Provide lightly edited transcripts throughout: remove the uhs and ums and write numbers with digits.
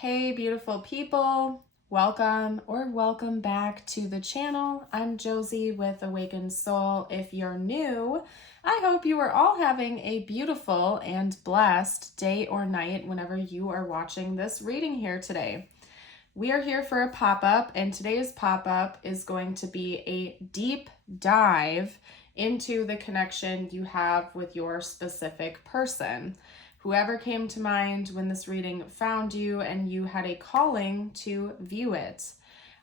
Hey beautiful people, welcome back to the channel. I'm Josie with Awakened Soul. If you're new, I hope you are all having a beautiful and blessed day or night whenever you are watching this reading here today. We are here for a pop-up, and today's pop-up is going to be a deep dive into the connection you have with your specific person. Whoever came to mind when this reading found you and you had a calling to view it.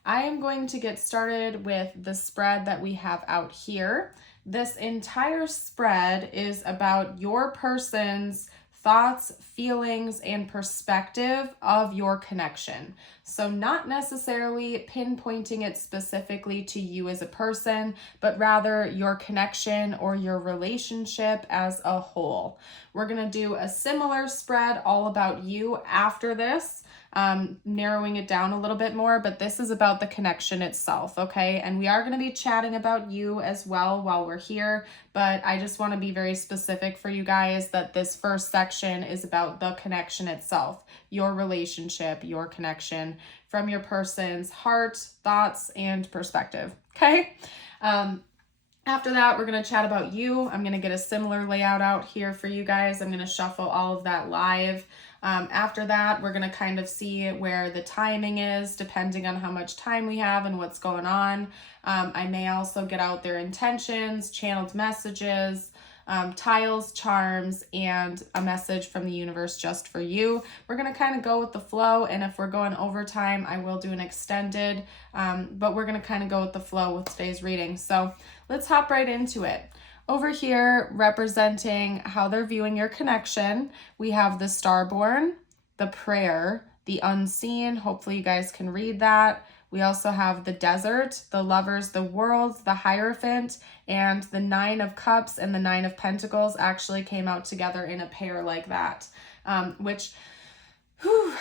I am going to get started with the spread that we have out here. This entire spread is about your person's thoughts, feelings, and perspective of your connection. So not necessarily pinpointing it specifically to you as a person, but rather your connection or your relationship as a whole. We're going to do a similar spread all about you after this, narrowing it down a little bit more, but this is about the connection itself, okay? And we are going to be chatting about you as well while we're here, but I just want to be very specific for you guys that this first section is about the connection itself, your relationship, your connection from your person's heart, thoughts, and perspective, okay? After that, we're going to chat about you. I'm going to get a similar layout out here for you guys. I'm going to shuffle all of that live. After that, we're going to kind of see where the timing is, depending on how much time we have and what's going on. I may also get out their intentions, channeled messages, tiles, charms, and a message from the universe just for you. We're going to kind of go with the flow, and if we're going overtime, I will do an extended, but we're going to kind of go with the flow with today's reading. So let's hop right into it. Over here, representing how they're viewing your connection, we have the Starborn, the Prayer, the Unseen. Hopefully you guys can read that. We also have the Desert, the Lovers, the World, the Hierophant, and the Nine of Cups and the Nine of Pentacles actually came out together in a pair like that, which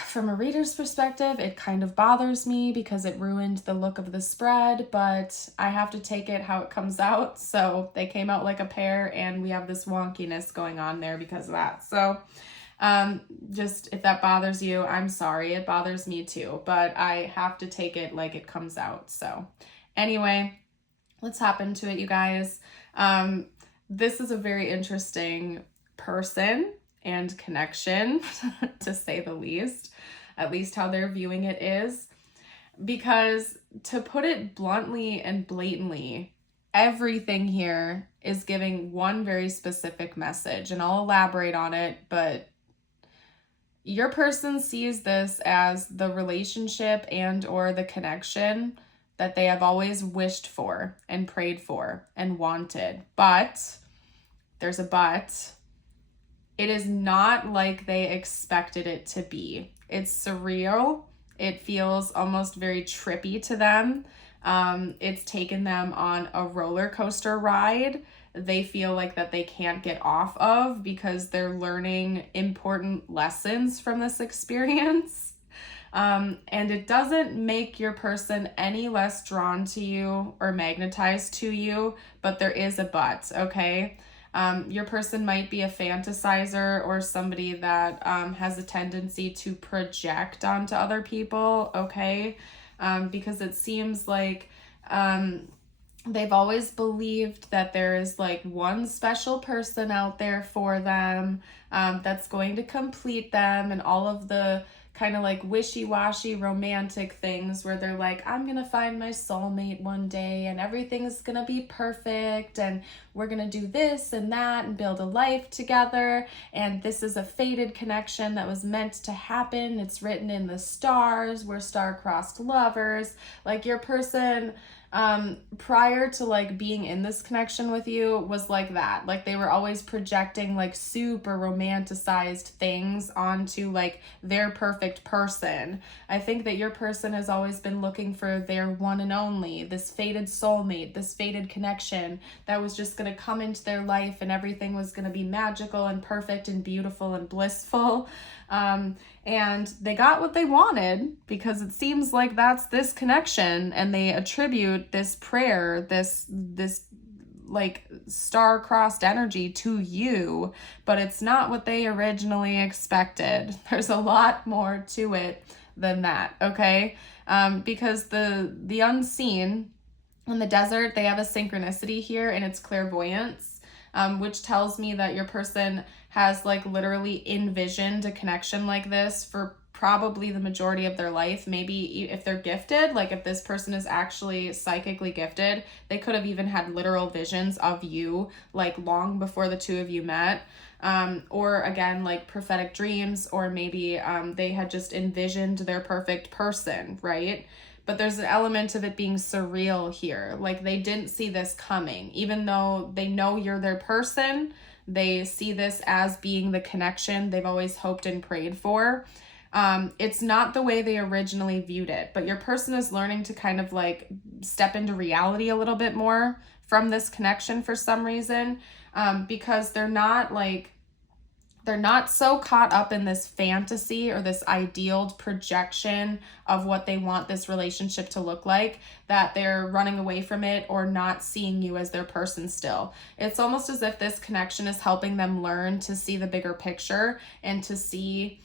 from a reader's perspective, it kind of bothers me because it ruined the look of the spread, but I have to take it how it comes out. So they came out like a pair, and we have this wonkiness going on there because of that. So just if that bothers you, I'm sorry. It bothers me too, but I have to take it like it comes out. So anyway, let's hop into it, you guys. This is a very interesting person and connection, to say the least, at least how they're viewing it is, because to put it bluntly and blatantly, everything here is giving one very specific message, and I'll elaborate on it, but your person sees this as the relationship and or the connection that they have always wished for and prayed for and wanted, but there's a but. It is not like they expected it to be. It's surreal. It feels almost very trippy to them. It's taken them on a roller coaster ride they feel like that they can't get off of because they're learning important lessons from this experience. And it doesn't make your person any less drawn to you or magnetized to you, but there is a but, okay? Your person might be a fantasizer or somebody that has a tendency to project onto other people, okay? Because it seems like they've always believed that there is like one special person out there for them that's going to complete them, and all of the kind of like wishy-washy romantic things where they're like, I'm gonna find my soulmate one day and everything's gonna be perfect and we're gonna do this and that and build a life together, and this is a fated connection that was meant to happen. It's written in the stars. We're star-crossed lovers. Like your person prior to like being in this connection with you was like that. Like they were always projecting like super romanticized things onto like their perfect person. I think that your person has always been looking for their one and only, this fated soulmate, this fated connection that was just going to come into their life and everything was going to be magical and perfect and beautiful and blissful. And they got what they wanted because it seems like that's this connection, and they attribute this prayer, this like star-crossed energy to you, but it's not what they originally expected. There's a lot more to it than that, okay? Because the unseen in the desert, they have a synchronicity here, and it's clairvoyance, which tells me that your person has like literally envisioned a connection like this for probably the majority of their life. Maybe if they're gifted, like if this person is actually psychically gifted, they could have even had literal visions of you like long before the two of you met. Or again, like prophetic dreams, or maybe they had just envisioned their perfect person, right? But there's an element of it being surreal here. Like they didn't see this coming. Even though they know you're their person, they see this as being the connection they've always hoped and prayed for. It's not the way they originally viewed it, but your person is learning to kind of like step into reality a little bit more from this connection for some reason, because they're not so caught up in this fantasy or this idealed projection of what they want this relationship to look like, that they're running away from it or not seeing you as their person still. It's almost as if this connection is helping them learn to see the bigger picture and to see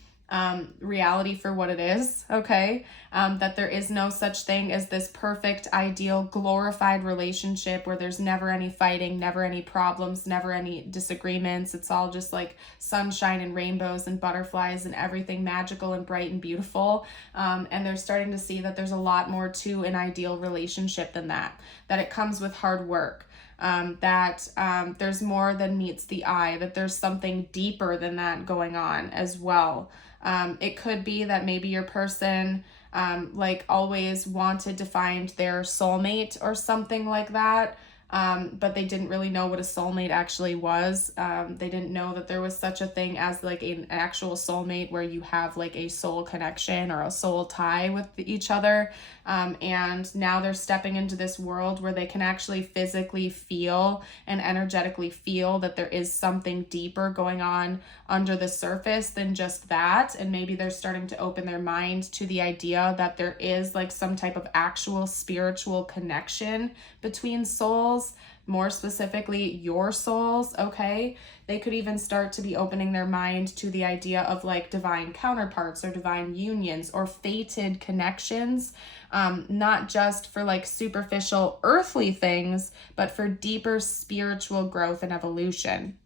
reality for what it is, okay? That there is no such thing as this perfect, ideal, glorified relationship where there's never any fighting, never any problems, never any disagreements. It's all just like sunshine and rainbows and butterflies and everything magical and bright and beautiful. And they're starting to see that there's a lot more to an ideal relationship than that it comes with hard work. That there's more than meets the eye, that there's something deeper than that going on as well. It could be that maybe your person like always wanted to find their soulmate or something like that, but they didn't really know what a soulmate actually was. They didn't know that there was such a thing as like an actual soulmate where you have like a soul connection or a soul tie with each other. And now they're stepping into this world where they can actually physically feel and energetically feel that there is something deeper going on under the surface than just that. And maybe they're starting to open their mind to the idea that there is like some type of actual spiritual connection between souls, more specifically your souls, okay? They could even start to be opening their mind to the idea of like divine counterparts or divine unions or fated connections, not just for like superficial earthly things, but for deeper spiritual growth and evolution.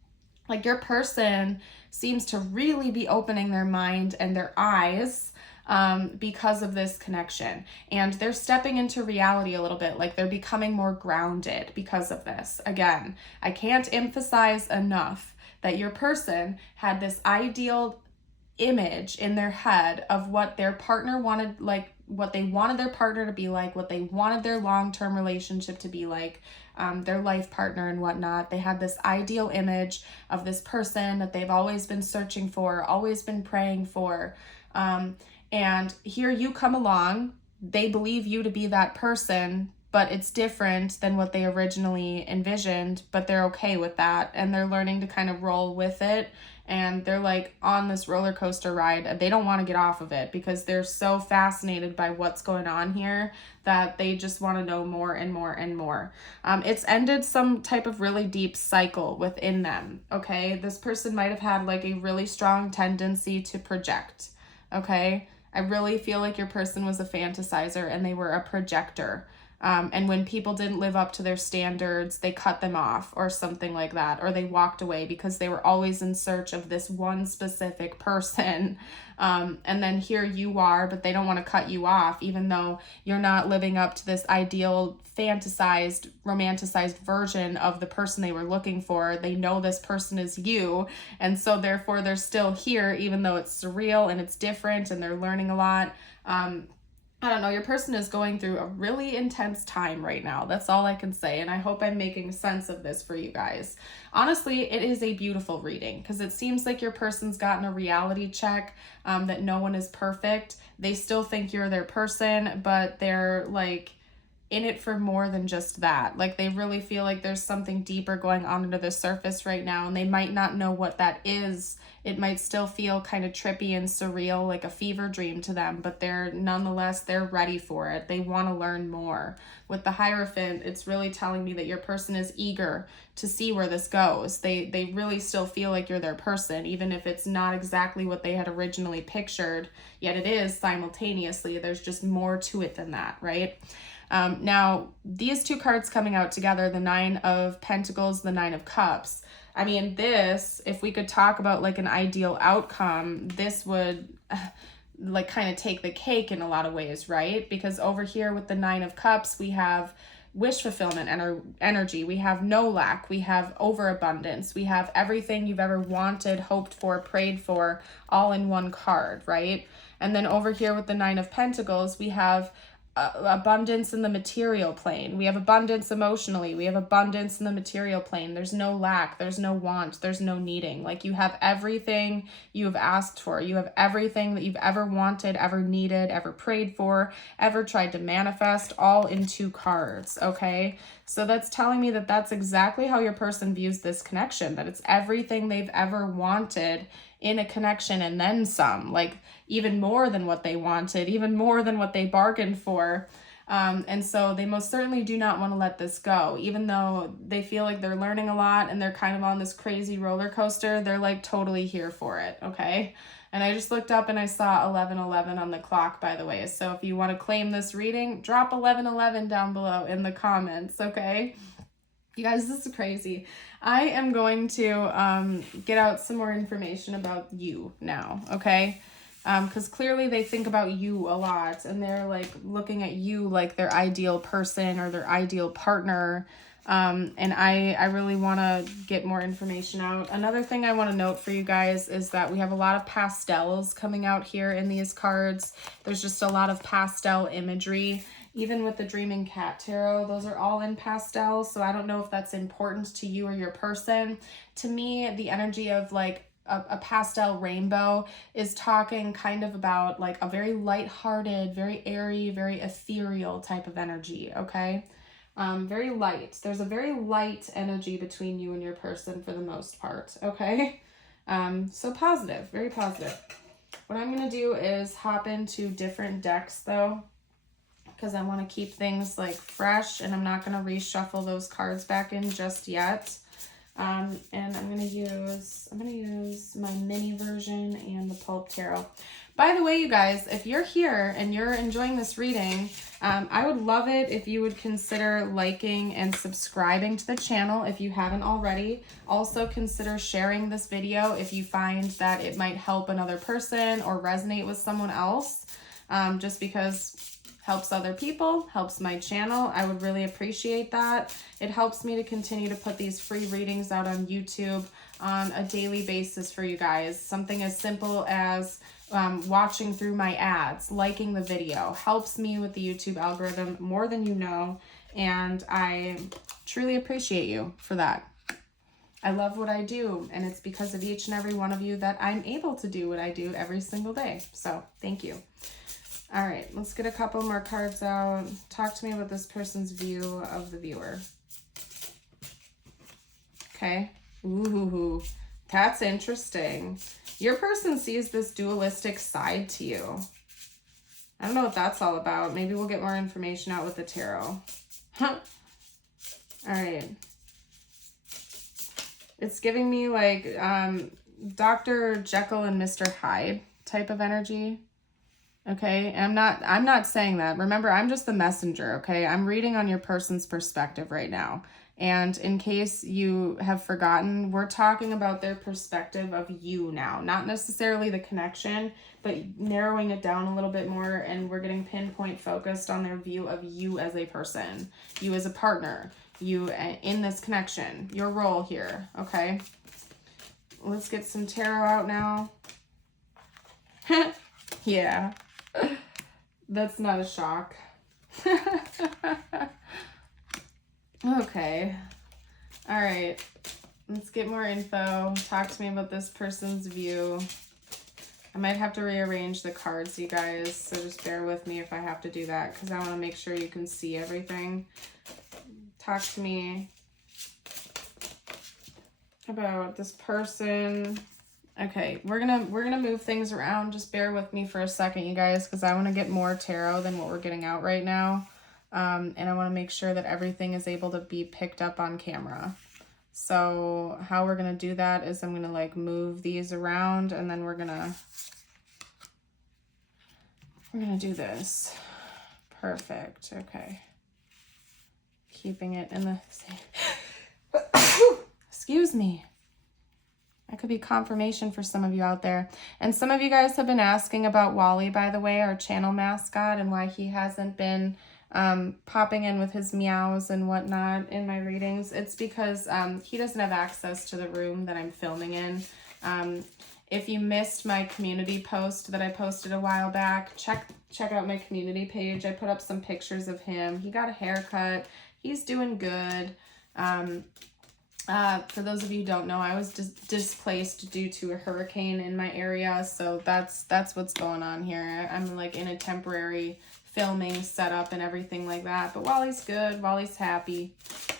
Like your person seems to really be opening their mind and their eyes because of this connection, and they're stepping into reality a little bit, like they're becoming more grounded because of this. Again, I can't emphasize enough that your person had this ideal image in their head of what their partner wanted, like what they wanted their partner to be like, what they wanted their long-term relationship to be like, their life partner and whatnot. They had this ideal image of this person that they've always been searching for, always been praying for. And here you come along, they believe you to be that person, but it's different than what they originally envisioned, but they're okay with that. And they're learning to kind of roll with it. And they're like on this roller coaster ride. They don't want to get off of it because they're so fascinated by what's going on here that they just want to know more and more and more. It's ended some type of really deep cycle within them, okay? This person might have had like a really strong tendency to project, okay? I really feel like your person was a fantasizer and they were a projector. And when people didn't live up to their standards, they cut them off or something like that, or they walked away because they were always in search of this one specific person. And then here you are, but they don't want to cut you off, even though you're not living up to this ideal, fantasized, romanticized version of the person they were looking for. They know this person is you. And so therefore they're still here, even though it's surreal and it's different and they're learning a lot. I don't know, your person is going through a really intense time right now. That's all I can say. And I hope I'm making sense of this for you guys. Honestly, it is a beautiful reading because it seems like your person's gotten a reality check, that no one is perfect. They still think you're their person, but they're like in it for more than just that. Like they really feel like there's something deeper going on under the surface right now, and they might not know what that is It might still feel kind of trippy and surreal, like a fever dream to them, but nonetheless, they're ready for it. They want to learn more. With the Hierophant, it's really telling me that your person is eager to see where this goes. They really still feel like you're their person, even if it's not exactly what they had originally pictured, yet it is simultaneously. There's just more to it than that, right? Now, these two cards coming out together, the Nine of Pentacles, the Nine of Cups, I mean, this, if we could talk about like an ideal outcome, this would like kind of take the cake in a lot of ways, right? Because over here with the Nine of Cups, we have wish fulfillment energy. We have no lack. We have overabundance. We have everything you've ever wanted, hoped for, prayed for, all in one card, right? And then over here with the Nine of Pentacles, we have abundance in the material plane. We have abundance emotionally. We have abundance in the material plane. There's no lack. There's no want. There's no needing. Like, you have everything you've asked for. You have everything that you've ever wanted, ever needed, ever prayed for, ever tried to manifest, all in two cards, okay? So that's telling me that that's exactly how your person views this connection, that it's everything they've ever wanted in a connection and then some, like even more than what they wanted, even more than what they bargained for. And so they most certainly do not want to let this go, even though they feel like they're learning a lot and they're kind of on this crazy roller coaster. They're like totally here for it, okay? And I just looked up and I saw 11:11 on the clock, by the way. So if you want to claim this reading, drop 11:11 down below in the comments, okay? You guys, this is crazy. I am going to get out some more information about you now, okay? Because clearly they think about you a lot, and they're like looking at you like their ideal person or their ideal partner. And I really want to get more information out. Another thing I want to note for you guys is that we have a lot of pastels coming out here in these cards. There's just a lot of pastel imagery. Even with the Dreaming Cat Tarot, those are all in pastel. So I don't know if that's important to you or your person. To me, the energy of like a pastel rainbow is talking kind of about like a very lighthearted, very airy, very ethereal type of energy, okay? Very light. There's a very light energy between you and your person for the most part, okay? So positive, very positive. What I'm going to do is hop into different decks though, because I want to keep things like fresh, and I'm not going to reshuffle those cards back in just yet. And I'm going to use my mini version and the Pulp Tarot. By the way, you guys, if you're here and you're enjoying this reading, I would love it if you would consider liking and subscribing to the channel if you haven't already. Also consider sharing this video if you find that it might help another person or resonate with someone else, just because helps other people, helps my channel. I would really appreciate that. It helps me to continue to put these free readings out on YouTube on a daily basis for you guys. Something as simple as watching through my ads, liking the video, helps me with the YouTube algorithm more than you know, and I truly appreciate you for that. I love what I do, and it's because of each and every one of you that I'm able to do what I do every single day. So thank you. All right, let's get a couple more cards out. Talk to me about this person's view of the viewer. Okay. Ooh, that's interesting. Your person sees this dualistic side to you. I don't know what that's all about. Maybe we'll get more information out with the tarot. All right. It's giving me like Dr. Jekyll and Mr. Hyde type of energy. Okay, and I'm not saying that. Remember, I'm just the messenger, okay? I'm reading on your person's perspective right now. And in case you have forgotten, we're talking about their perspective of you now. Not necessarily the connection, but narrowing it down a little bit more, and we're getting pinpoint focused on their view of you as a person, you as a partner, you in this connection, your role here, okay? Let's get some tarot out now. Yeah. That's not a shock. Okay. All right. Let's get more info. Talk to me about this person's view. I might have to rearrange the cards, you guys, so just bear with me if I have to do that, because I want to make sure you can see everything. Talk to me about this person Okay, we're gonna move things around. Just bear with me for a second, you guys, because I want to get more tarot than what we're getting out right now. And I want to make sure that everything is able to be picked up on camera. So how we're gonna do that is I'm gonna like move these around, and then we're gonna do this. Perfect. Okay. Keeping it in the same. Excuse me. That could be confirmation for some of you out there. And some of you guys have been asking about Wally, by the way, our channel mascot, and why he hasn't been popping in with his meows and whatnot in my readings. It's because he doesn't have access to the room that I'm filming in. If you missed my community post that I posted a while back, check out my community page. I put up some pictures of him. He got a haircut. He's doing good. For those of you who don't know, I was displaced due to a hurricane in my area, so that's what's going on here. I'm like in a temporary filming setup and everything like that, but Wally's good, Wally's happy,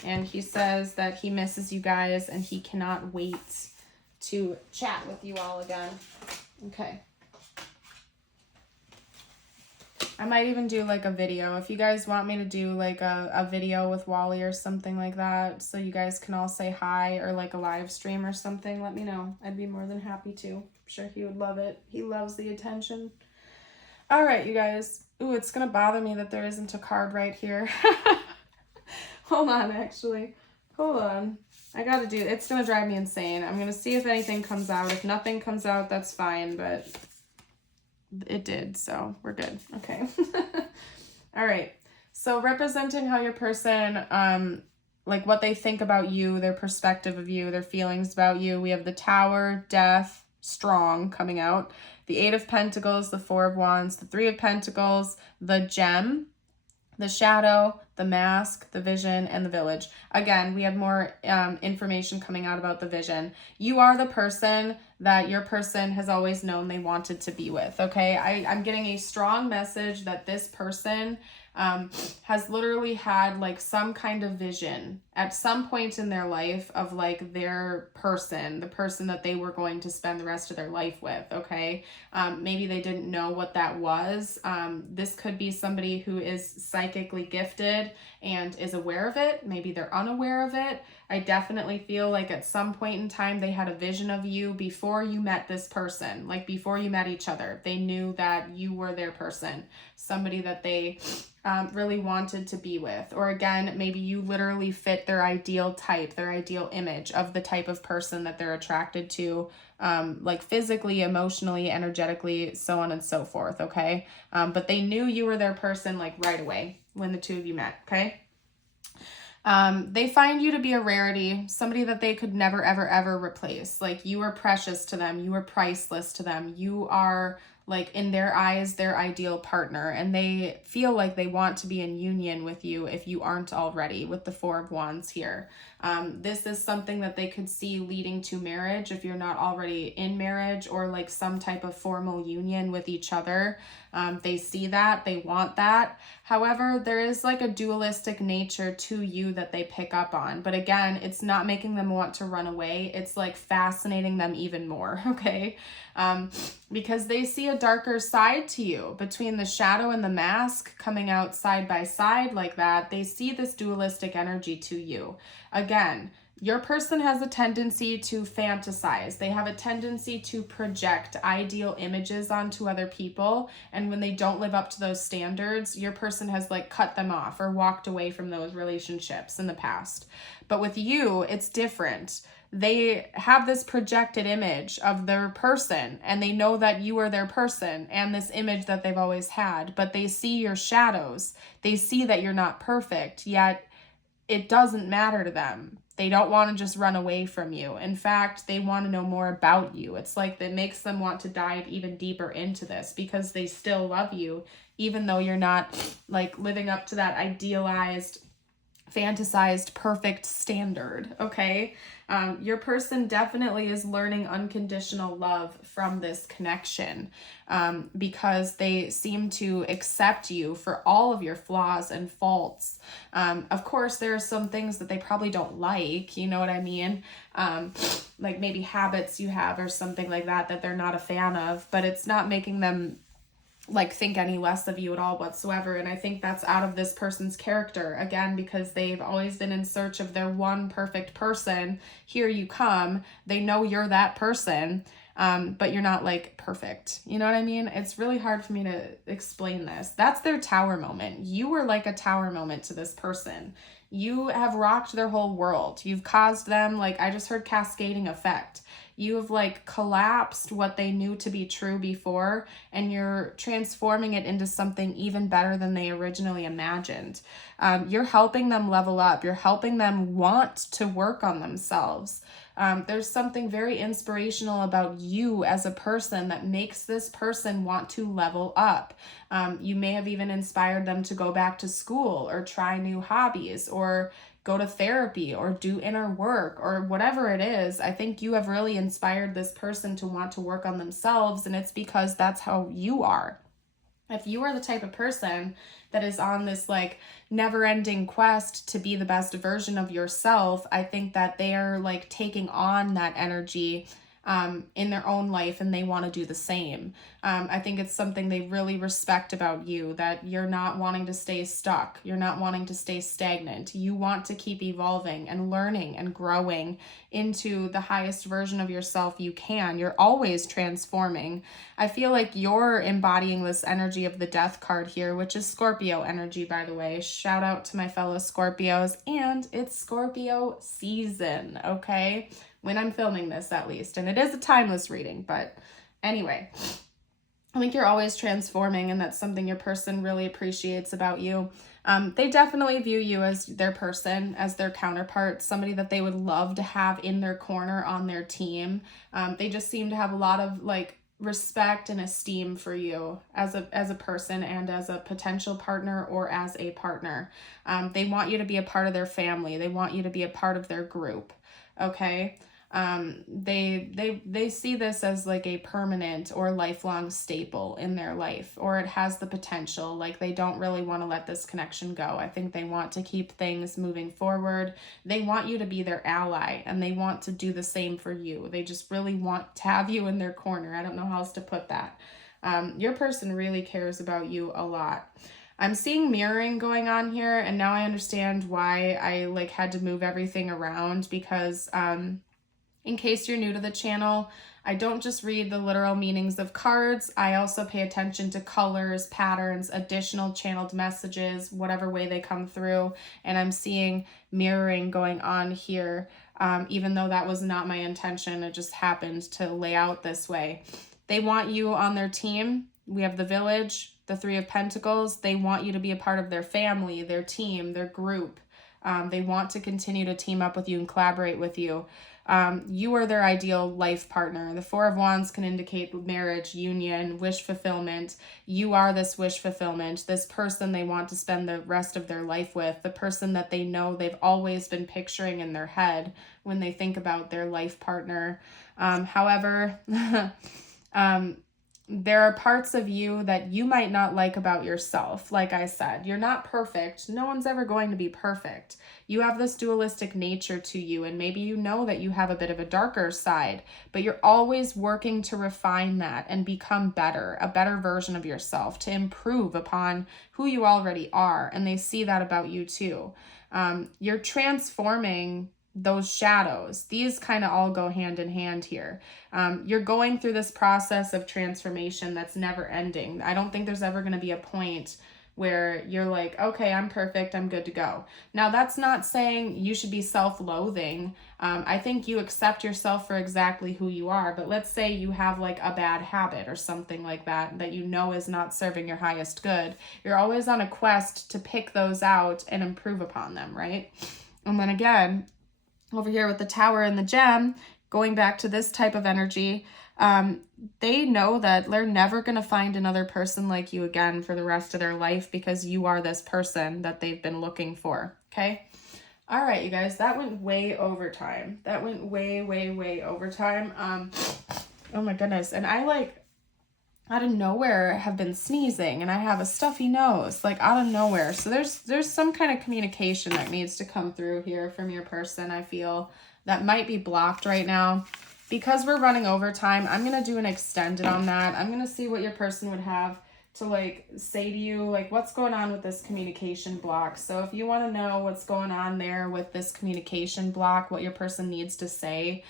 and he says that he misses you guys and he cannot wait to chat with you all again. Okay. I might even do like a video. If you guys want me to do like a video with Wally or something like that, so you guys can all say hi, or like a live stream or something, let me know. I'd be more than happy to. I'm sure he would love it. He loves the attention. All right, you guys. Ooh, it's going to bother me that there isn't a card right here. Hold on, actually. Hold on. I got to do, it's going to drive me insane. I'm going to see if anything comes out. If nothing comes out, that's fine, but it did, so we're good. Okay. All right. So representing how your person, like what they think about you, their perspective of you, their feelings about you, we have the Tower, Death, Strong coming out, the Eight of Pentacles, the Four of Wands, the Three of Pentacles, the Gem, the Shadow, the Mask, the Vision, and the Village. Again, we have more information coming out about the Vision. You are the person that your person has always known they wanted to be with, okay? I'm getting a strong message that this person has literally had like some kind of vision at some point in their life of like their person, the person that they were going to spend the rest of their life with, okay? Maybe they didn't know what that was. This could be somebody who is psychically gifted and is aware of it. Maybe they're unaware of it. I definitely feel like at some point in time they had a vision of you before you met this person, like before you met each other. They knew that you were their person, somebody that they really wanted to be with. Or again, maybe you literally fit their ideal type, their ideal image of the type of person that they're attracted to, like physically, emotionally, energetically, so on and so forth, okay? But they knew you were their person like right away when the two of you met, okay? They find you to be a rarity, somebody that they could never, ever, ever replace. Like you are precious to them. You are priceless to them. You are like in their eyes, their ideal partner, and they feel like they want to be in union with you if you aren't already, with the Four of Wands here. This is something that they could see leading to marriage if you're not already in marriage, or like some type of formal union with each other. They see that, they want that. However, there is like a dualistic nature to you that they pick up on. But again, it's not making them want to run away. It's like fascinating them even more, okay? Because they see a darker side to you. Between the Shadow and the Mask coming out side by side like that, they see this dualistic energy to you. Again, your person has a tendency to fantasize. They have a tendency to project ideal images onto other people. And when they don't live up to those standards, your person has like cut them off or walked away from those relationships in the past. But with you, it's different. They have this projected image of their person, and they know that you are their person and this image that they've always had, but they see your shadows. They see that you're not perfect, yet it doesn't matter to them. They don't want to just run away from you. In fact, they want to know more about you. It's like that makes them want to dive even deeper into this because they still love you, even though you're not like living up to that idealized fantasized perfect standard, okay? Your person definitely is learning unconditional love from this connection, because they seem to accept you for all of your flaws and faults. Of course, there are some things that they probably don't like, you know what I mean? Like maybe habits you have or something like that that they're not a fan of, but it's not making them like think any less of you at all whatsoever. And I think that's out of this person's character, again, because they've always been in search of their one perfect person. Here you come, they know you're that person, but you're not like perfect, you know what I mean? It's really hard for me to explain this. That's their tower moment. You were like a tower moment to this person. You have rocked their whole world. You've caused them, like I just heard, cascading effect. You have like collapsed what they knew to be true before, and you're transforming it into something even better than they originally imagined. You're helping them level up. You're helping them want to work on themselves. There's something very inspirational about you as a person that makes this person want to level up. You may have even inspired them to go back to school or try new hobbies or go to therapy or do inner work or whatever it is. I think you have really inspired this person to want to work on themselves, and it's because that's how you are. If you are the type of person that is on this like never-ending quest to be the best version of yourself, I think that they are like taking on that energy in their own life, and they want to do the same. I think it's something they really respect about you, that you're not wanting to stay stuck. You're not wanting to stay stagnant. You want to keep evolving and learning and growing into the highest version of yourself you can. You're always transforming. I feel like you're embodying this energy of the death card here, which is Scorpio energy, by the way. Shout out to my fellow Scorpios, and it's Scorpio season, okay? When I'm filming this, at least. And it is a timeless reading, but anyway, I think you're always transforming, and that's something your person really appreciates about you. They definitely view you as their person, as their counterpart, somebody that they would love to have in their corner on their team. They just seem to have a lot of like respect and esteem for you as a person and as a potential partner or as a partner. They want you to be a part of their family. They want you to be a part of their group. Okay. They see this as like a permanent or lifelong staple in their life, or it has the potential. Like they don't really want to let this connection go. I think they want to keep things moving forward. They want you to be their ally, and they want to do the same for you. They just really want to have you in their corner. I don't know how else to put that. Your person really cares about you a lot. I'm seeing mirroring going on here, and now I understand why I like had to move everything around, because in case you're new to the channel, I don't just read the literal meanings of cards. I also pay attention to colors, patterns, additional channeled messages, whatever way they come through. And I'm seeing mirroring going on here, even though that was not my intention. It just happened to lay out this way. They want you on their team. We have the Village, the Three of Pentacles. They want you to be a part of their family, their team, their group. They want to continue to team up with you and collaborate with you. You are their ideal life partner. The Four of Wands can indicate marriage, union, wish fulfillment. You are this wish fulfillment, this person they want to spend the rest of their life with, the person that they know they've always been picturing in their head when they think about their life partner. However, there are parts of you that you might not like about yourself. Like I said, you're not perfect. No one's ever going to be perfect. You have this dualistic nature to you, and maybe you know that you have a bit of a darker side, but you're always working to refine that and become better, a better version of yourself, to improve upon who you already are. And they see that about you too. You're transforming those shadows. These kind of all go hand in hand here. You're going through this process of transformation that's never ending. I don't think there's ever going to be a point where you're like, okay, I'm perfect, I'm good to go. Now, that's not saying you should be self-loathing. I think you accept yourself for exactly who you are, but let's say you have like a bad habit or something like that you know is not serving your highest good. You're always on a quest to pick those out and improve upon them, right? And then again, over here with the Tower and the Gem, going back to this type of energy, They know that they're never going to find another person like you again for the rest of their life, because you are this person that they've been looking for. Okay. All right, you guys, that went way over time. That went way, way, way over time. Oh my goodness. And I, like, out of nowhere have been sneezing, and I have a stuffy nose, like out of nowhere. So there's some kind of communication that needs to come through here from your person, I feel, that might be blocked right now. Because we're running over time, I'm going to do an extended on that. I'm going to see what your person would have to, like, say to you, like, what's going on with this communication block. So if you want to know what's going on there with this communication block, what your person needs to say,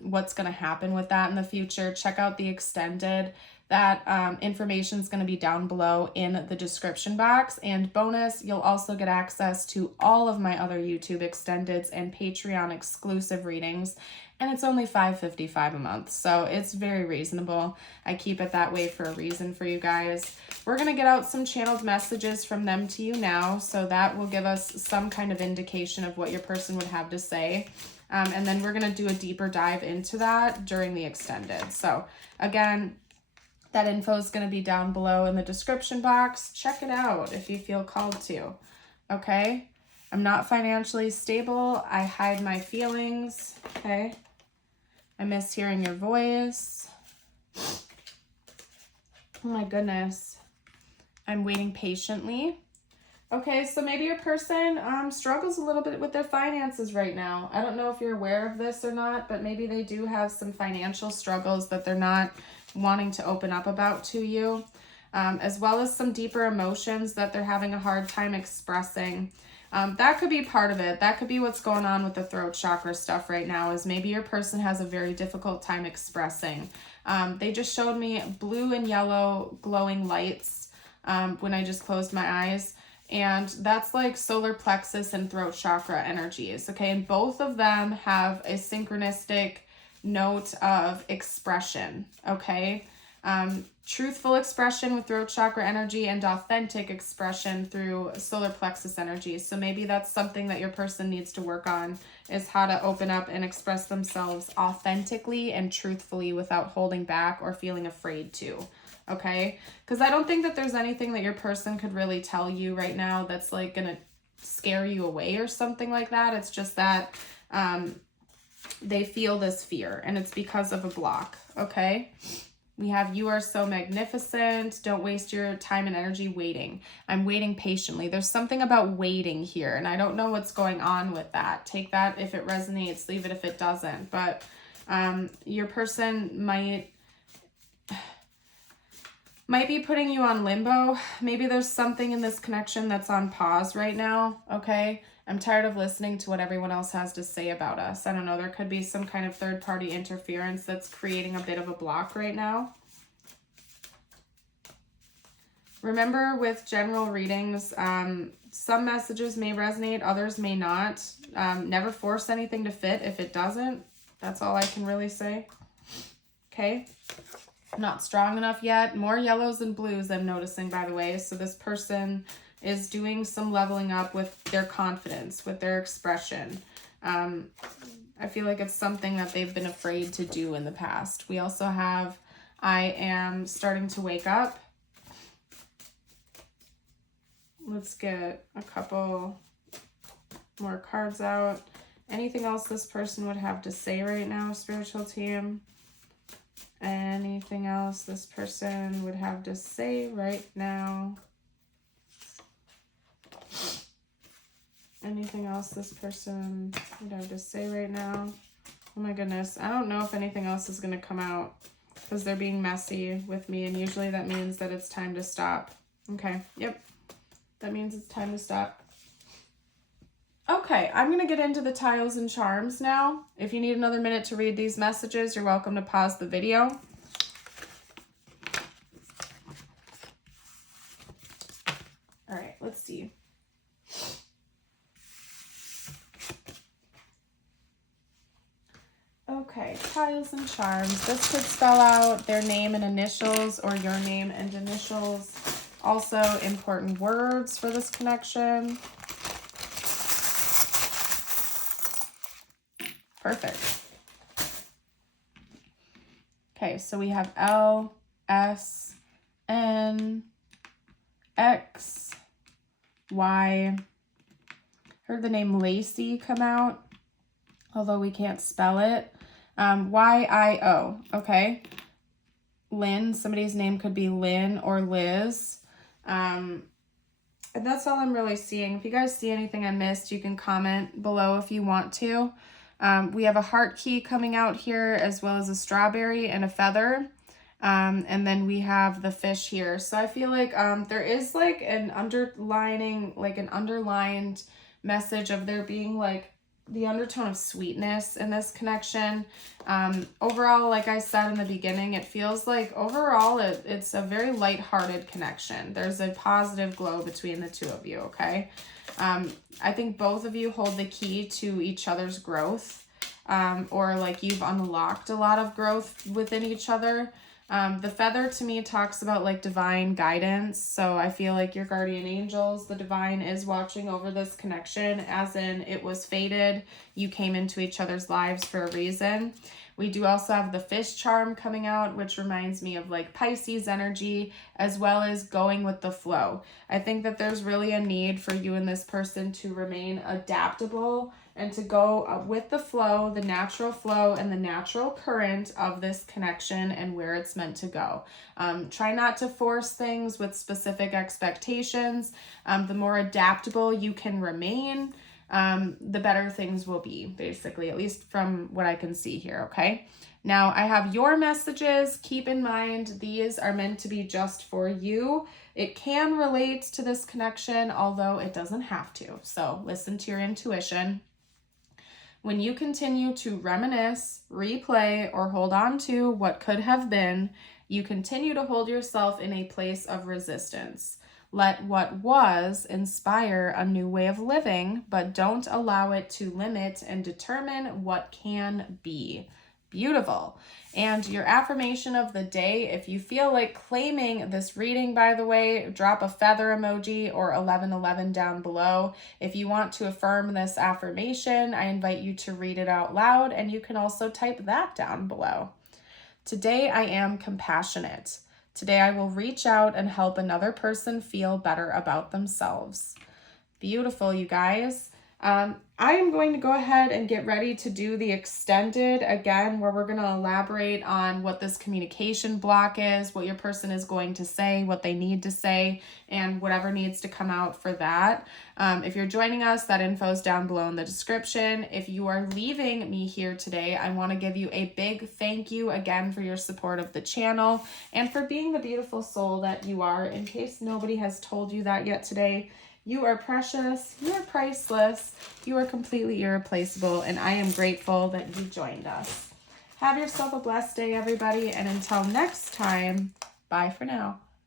what's going to happen with that in the future, check out the extended. That information is going to be down below in the description box. And bonus, you'll also get access to all of my other YouTube extendeds and Patreon exclusive readings. And it's only $5.55 a month, so it's very reasonable. I keep it that way for a reason for you guys. We're going to get out some channeled messages from them to you now, so that will give us some kind of indication of what your person would have to say. And then we're going to do a deeper dive into that during the extended. So again, that info is going to be down below in the description box. Check it out if you feel called to. Okay? I'm not financially stable. I hide my feelings. Okay? I miss hearing your voice. Oh my goodness. I'm waiting patiently. Okay, so maybe your person struggles a little bit with their finances right now. I don't know if you're aware of this or not, but maybe they do have some financial struggles that they're not wanting to open up about to you, as well as some deeper emotions that they're having a hard time expressing. That could be part of it. That could be what's going on with the throat chakra stuff right now, is maybe your person has a very difficult time expressing. They just showed me blue and yellow glowing lights when I just closed my eyes. And that's like solar plexus and throat chakra energies. Okay. And both of them have a synchronistic note of expression. Okay. Truthful expression with throat chakra energy and authentic expression through solar plexus energy. So maybe that's something that your person needs to work on, is how to open up and express themselves authentically and truthfully without holding back or feeling afraid to. Okay? Because I don't think that there's anything that your person could really tell you right now that's like going to scare you away or something like that. It's just that they feel this fear, and it's because of a block. Okay? We have, you are so magnificent. Don't waste your time and energy waiting. I'm waiting patiently. There's something about waiting here, and I don't know what's going on with that. Take that if it resonates, leave it if it doesn't. But your person might be putting you on limbo. Maybe there's something in this connection that's on pause right now, okay? I'm tired of listening to what everyone else has to say about us. I don't know, there could be some kind of third-party interference that's creating a bit of a block right now. Remember, with general readings, some messages may resonate, others may not. Never force anything to fit if it doesn't. That's all I can really say. Okay? Not strong enough yet. More yellows and blues I'm noticing, by the way. So this person is doing some leveling up with their confidence, with their expression. I feel like it's something that they've been afraid to do in the past. We also have, I am starting to wake up. Let's get a couple more cards out. Anything else this person would have to say right now, spiritual team? Anything else this person would have to say right now? Anything else this person would have to say right now? Oh my goodness. I don't know if anything else is going to come out because they're being messy with me, and usually that means that it's time to stop. Okay. Yep. That means it's time to stop. Okay, I'm going to get into the tiles and charms now. If you need another minute to read these messages, you're welcome to pause the video. All right, let's see. Okay, tiles and charms. This could spell out their name and initials or your name and initials. Also, important words for this connection. Perfect. Okay, Okay, so we have L, S, N, X, Y. Heard the name Lacey come out, although we can't spell it. Y-I-O, okay. Lynn, somebody's name could be Lynn or Liz. And that's all I'm really seeing. If you guys see anything I missed, you can comment below if you want to. We have a heart key coming out here, as well as a strawberry and a feather. And then we have the fish here. So I feel like there is like an underlined message of there being like the undertone of sweetness in this connection. Overall, like I said in the beginning, it feels like overall it's a very lighthearted connection. There's a positive glow between the two of you, okay? I think both of you hold the key to each other's growth, or like you've unlocked a lot of growth within each other. The feather to me talks about like divine guidance. So I feel like your guardian angels, the divine, is watching over this connection, as in it was fated. You came into each other's lives for a reason. We do also have the fish charm coming out, which reminds me of like Pisces energy, as well as going with the flow. I think that there's really a need for you and this person to remain adaptable and to go with the flow, the natural flow and the natural current of this connection and where it's meant to go. Try not to force things with specific expectations. The more adaptable you can remain, the better things will be, basically, at least from what I can see here, okay? Now, I have your messages. Keep in mind, these are meant to be just for you. It can relate to this connection, although it doesn't have to. So listen to your intuition. When you continue to reminisce, replay, or hold on to what could have been, you continue to hold yourself in a place of resistance. Let what was inspire a new way of living, but don't allow it to limit and determine what can be. Beautiful. And your affirmation of the day, if you feel like claiming this reading, by the way, drop a feather emoji or 1111 down below. If you want to affirm this affirmation, I invite you to read it out loud, and you can also type that down below. Today, I am compassionate. Today, I will reach out and help another person feel better about themselves. Beautiful, you guys. I am going to go ahead and get ready to do the extended again, where we're going to elaborate on what this communication block is, what your person is going to say, what they need to say, and whatever needs to come out for that. If you're joining us, that info is down below in the description. If you are leaving me here today, I want to give you a big thank you again for your support of the channel and for being the beautiful soul that you are. In case nobody has told you that yet today, you are precious, you are priceless, you are completely irreplaceable, and I am grateful that you joined us. Have yourself a blessed day, everybody, and until next time, bye for now.